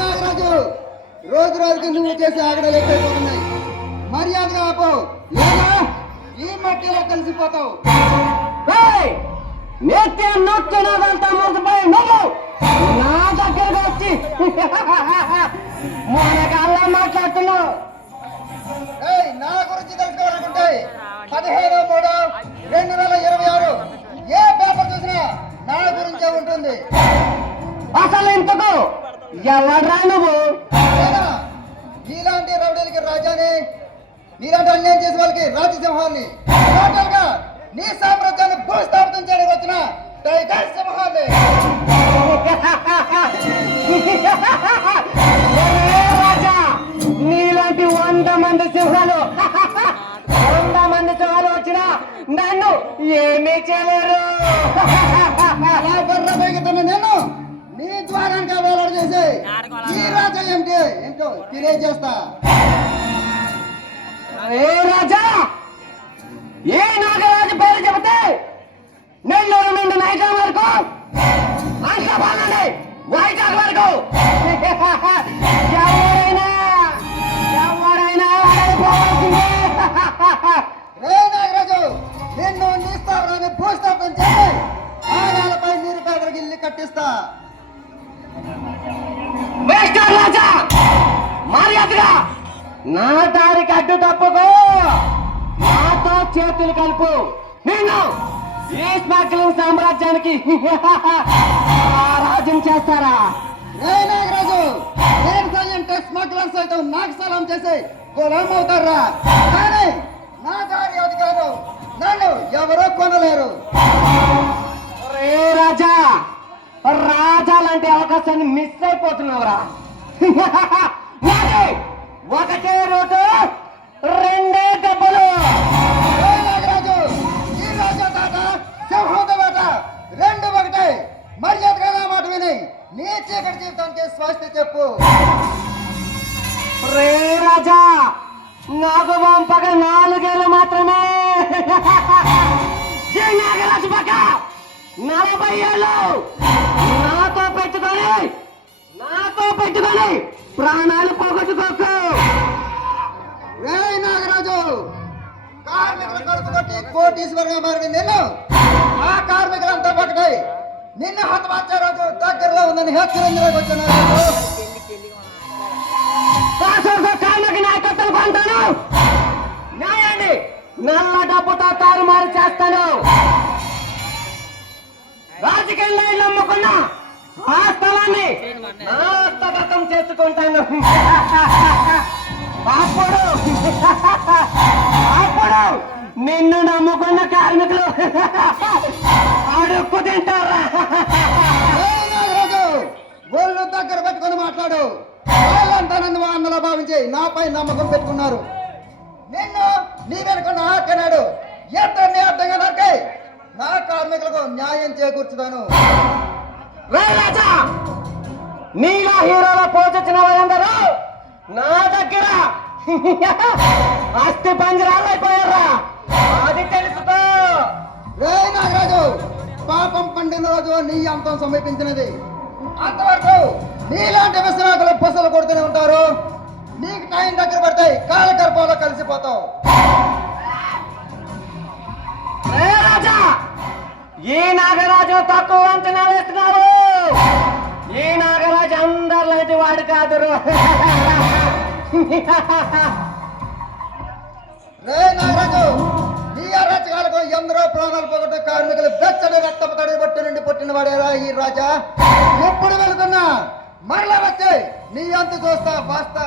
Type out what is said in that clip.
నాగరాజు, రోజు రోజుకి నువ్వు చేసే ఆగడాలు ఎక్కువైపోతున్నాయి. మర్యాదగా ఆపో, లేదా ఈ మట్టిలో కలిసిపోతావు. నిత్యం నొక్కినదంతా మోసపోయి నువ్వు నా దగ్గరకు వచ్చి మొనగాళ్ళ మాట్లాడుతున్నావు. నా గురించి తెలుసుకోవాలనుకుంటే 15/3/2026 ఏ పేపర్ చూసినా నా గురించే ఉంటుంది. అసలు ఇంతకు ఎవడ్రా నువ్వు? నీలాంటి రౌడీలకి రాజాని, నీలాంటి అన్యాయం చేసే వాళ్ళకి రాజసింహాన్ని, టోటల్ గా నీ సామ్రాజ్యాన్ని భూస్థాపితం చేయడానికి వచ్చిన టైగర్ సింహాన్ని. రాజా, నీలాంటి 100 మంది సింహాలు వచ్చినా నన్ను ఏమీ చేయలేరు. నేను నీ ద్వారానికి వేలాడు చేసి ఈ రాజా ఏంటో తెలియజేస్తా. ఏ రాజా, ఏ నాగరాజు పేరు చెబితే నెల్లూరు నుండి నైజాం వరకు, హైదరాబాద్ నుండి వైజాగ్ వరకు ఎవరైనా నాగరాజు, నిన్ను నీ స్థాపనాన్ని భూస్థాపన చేసి ఆనాలపై నిరుపేదలకు ఇల్లు కట్టిస్తా. రాజా, మర్యాదగా నా దారికి అడ్డు తప్పుకో, నాతో చేతులు కలుపు. నేను ఈ స్మగ్లింగ్ సామ్రాజ్యానికి రాజ్యం చేస్తారా? నాగరాజు, నేను సైలెంట్ స్మగ్లర్ సైతం నాకు సలాం చేసి గులాం అవుతారా? కానీ నా దారి అది కాదు, నన్ను ఎవరో కొనలేరు. రాజా, రాజా లాంటి అవకాశాన్ని మిస్ అయిపోతున్నావురా. ఒకటే రోడ్డు, రెండే దెబ్బలు. నాగరాజు, ఈ రాజా తాట సింహంతో బాట రెండు ఒకటే. మర్యాదగా నా మాట విని నీ చీకటి జీవితానికి స్వస్తి చెప్పు. రాజా, నాకు పంపక 4 ఏళ్ళు మాత్రమే. నాగరాజు పక్క 40 ఏళ్ళు నాతో పెట్టుకొని ప్రాణాలు పోగొట్టుకోకు. నాగరాజు, కార్మికుల కడుపు కొట్టి కోటీశ్వరంగా మారిన నిన్ను ఆ కార్మికులంతా పక్కటై నిన్ను హతమార్చే రోజు దగ్గరలో ఉందని హెచ్చరించడానికి వచ్చిన కార్మిక నాయకత్వం కొంటాను. న్యాయాన్ని నల్ల డబ్బుతో తారుమారు చేస్తాను. రాజకీయంలో ఇల్లు అమ్ముకున్న ఆ స్థలాన్ని నా హస్తగతం చేసుకుంటాను. అప్పుడు నిన్ను నమ్ముకున్న కార్మికులు అడుక్కు తింటారా? ఒళ్ళు దగ్గర పెట్టుకొని మాట్లాడు. వాళ్ళంతా నన్ను అన్నలా భావించి నాపై నమ్మకం పెట్టుకున్నారు. నిన్ను నీ వెనుకున్న ఆకనాడు ఎంతని అర్థంగా నాకై నా కార్మికులకు న్యాయం చేకూర్చుతాను. రాజా, నీలా హీరోలో పోచొచ్చిన వారందరూ నా దగ్గర అస్థి పంజరాలు అయిపోయారా? అది తెలుసుకో. నాగరాజు, పాపం పండిన రోజు నీ అంతం సమీపించినది. అంతవరకు నీలాంటి విశ్రాకులు బుసలు కొడుతూనే ఉంటారు. నీకు టైం దగ్గర పడతాయి, కాలకర్పంలో కలిసిపోతావు. రాజా, ఈ నాగరాజు తక్కువ అంచనా వేస్తున్నారు. ఈ నాగరాజు అందరిలాంటి వాడు కాదు. నాగరాజు, నీ అరాచకాలకు ఎందరో ప్రాణాలు పోగొట్టే కార్మికులు బెచ్చడి రక్తపు తడి బట్టి నుండి పుట్టిన వాడేరా ఈ రాజా. ఎప్పుడు వెళుతున్నా మరలా వచ్చే నీ అంత చూస్తా బాస్తా.